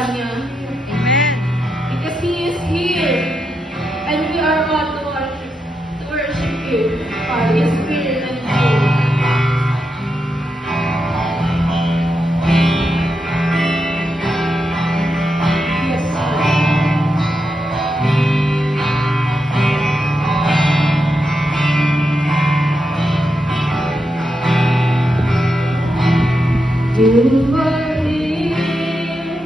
Kanya. Amen. Because He is here. And we are about to worship Him. By His Spirit and truth. Yes, You are here,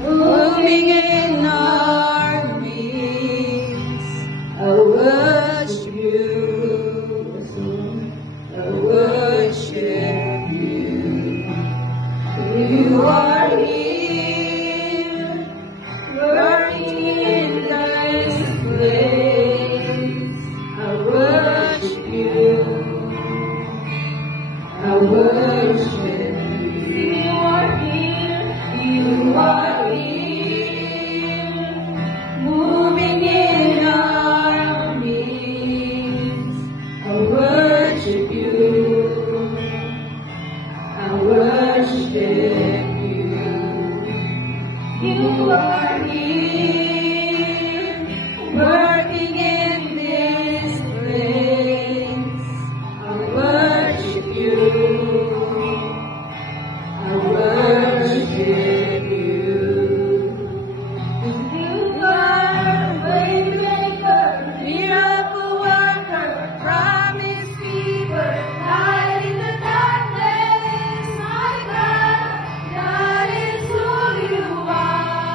Moving in our midst, I worship you. I worship you. You are here, working in this place. I worship you. I worship you. You are here. You are here, moving in our midst. I worship you. I worship you. You are here, working in this place. I worship you. I worship you. You are waymaker, miracle worker, promise keeper, light in the darkness. My God, that is who you are.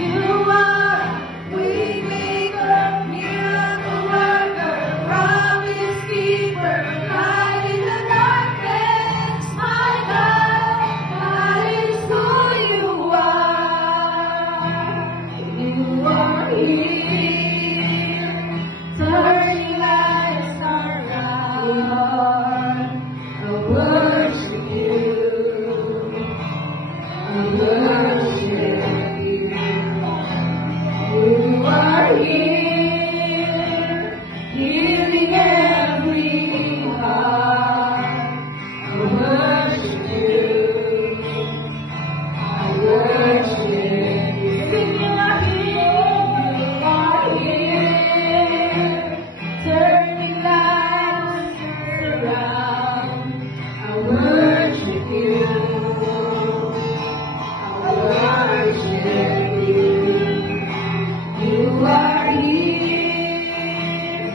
You are waymaker, miracle worker, promise keeper, light in the darkness. My God, that is who you are. You are here, turning lives around. I worship you. I worship you. You are here, healing every heart. I worship you. I worship you. You are here, turning lives around. I worship you. I worship you. You are here,